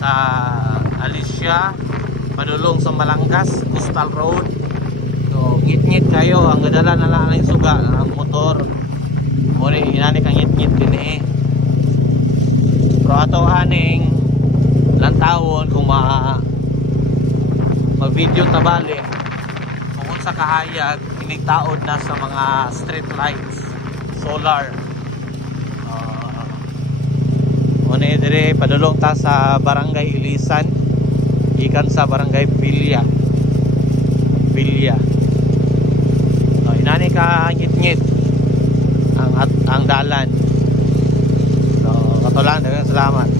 sa Alicia padulong sa Malangkas Coastal Road. So ngit-ngit kayo, ang gadala na lang ang suga ang motor mo rin inani kang ngit-ngit din eh. Pero ato aning lantawon kung ma-video tabali kung sa kahayag inigtaod na sa mga street lights solar. Muna dire padulong ta sa Barangay Ilisan ikan sa Barangay Villa. So, inani ka ngit-ngit ang dalan. So katulang daghang salamat.